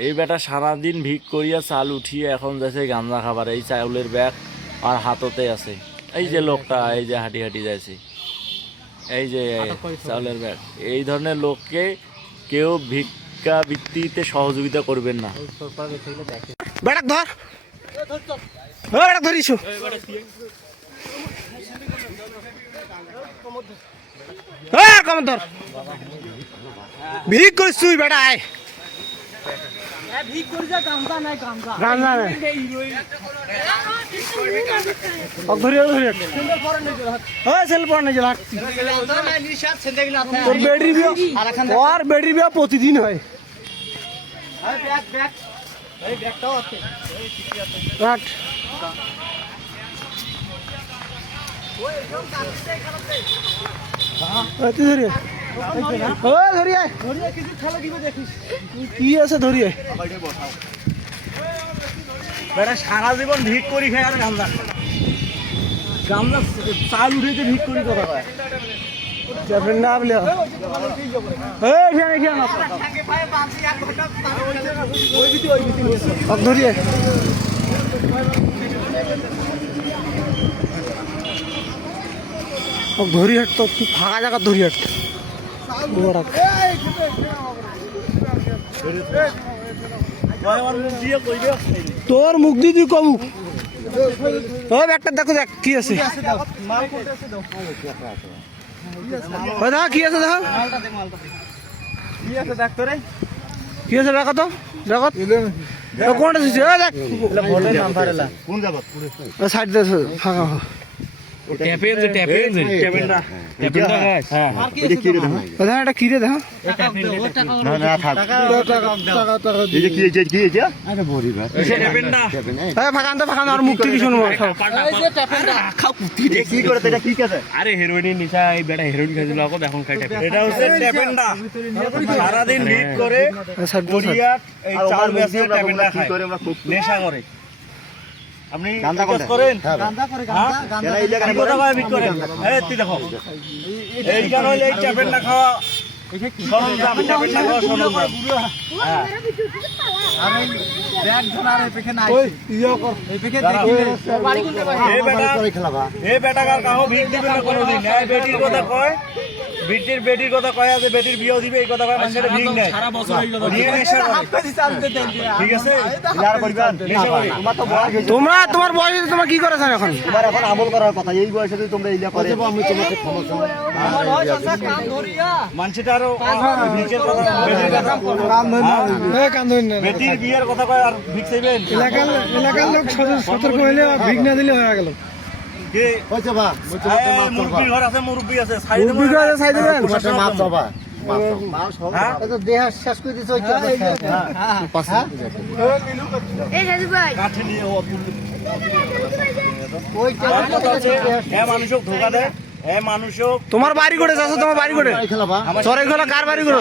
এই বেটা সারাদিন ভিক করিয়া চাল উঠিয়ে এখন যাচ্ছে গাঁজা খাবার। এই চাউলের ব্যাগ আর হাততে আছে। এই যে লোকটা এই যে হাঁটি হাঁটি যাচ্ছে, এই যে চাউলের ব্যাগ। এই ধরনের লোককে কেউ ভিক্ষা বৃত্তিতে সহযোগিতা করবেন না। বেটাক ধর, বেটাক ধরিস, কমর ধর। ভিক করিস তুই বেটা, আয় প্রতিদিন হয়। কি আছে ধরিয়ে বেটা সারা জীবন ভিক করি খায় আর গাঁজা গাঁজা চাল উঠেছে ভিক করি কথা কয়। ধরিয়ে ধরি হাট তো ফাঁকা জায়গা ধরি হাট। তোর মুখ দিয়ে তুই কবু একটা দেখো, দেখ কি আছে, দেখো কি আছে, দেখো কি আছে, দেখো তো দেখো কোনটা সাইড ফাঁকা মুক্তি আরে হেরোইনের নিশা, এই বেটা হেরোইন খাইছিল এখন খাই। এটা হচ্ছে ট্যাপেন্ডা, সারাদিন ভিক করে নেশা করে। আপনি করেন তুই দেখো এইখানে হইলে এই ট্যাপেন্ডা খাওয়া সরঞ্জাম, ট্যাপেন্ডা খাওয়া সরঞ্জাম। এই বেটাকার কাহো ভিক দিবে না কোনোদিন। বেটির কথা কয়, বেটির কথা কয় আছে, বেটির বিয়েও দিবে এই কথা কয়, মানুষের ভিক নেয়। ঠিক আছে, তোমরা তোমার বয়সে তোমরা কি করেছ এখন? তোমার এখন আমল করার কথা, এই বয়সে যদি তোমরা এইলা করে আমি তোমাকে মানুষটা আরো বেটির বিয়ের কথা কয় আর ভিক চাইবেন। এলাকার লোক সতর্ক হইলে ভিক না দিলে হয়ে গেল। মুরব্বী ঘর আছে, মুরব্বী আছে, মানুষক ধোকা দেয়। তোমার বাড়ি করে যাচ্ছ, তোমার বাড়ি করে সরাই খোলা কার বাড়ি করে?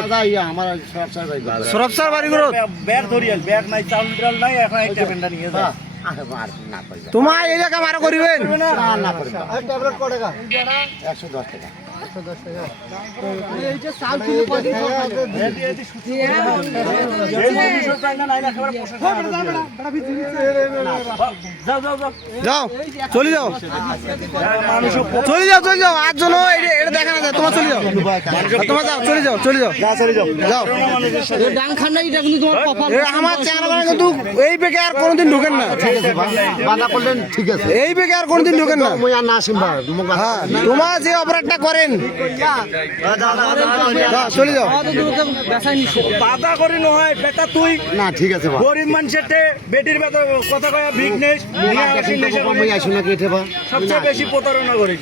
সরব স্যার বাড়ি করে। ব্যাগ ধরিয়াল, ব্যাগ নাই, চাউল ডাল নাই, এখন এই ট্যাপেন্ডা নিয়ে যা। তোমার এই জায়গা মারা করিবেন যাও, চলে যাও, চলে যাও, চলে যাও। আর জন্য এটা দেখা না যায়, তোমার চলে যাও, তোমার যাও, চলে যাও, চলে যাও, যাও। আমার চ্যানেল কিন্তু এই বেগে আর কোনোদিন ঢুকেন না, ঠিক আছে, এই বেগে আর কোনোদিন ঢুকেন না। হ্যাঁ, তোমার যে অপরাধটা করেন চলে যাও। বাধা করি নয় বেটা, তুই না ঠিক আছে, গরিব মানুষের বেটির কথা কয়া ভিক নেই, সবচেয়ে বেশি প্রতারণা করিস।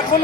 এখন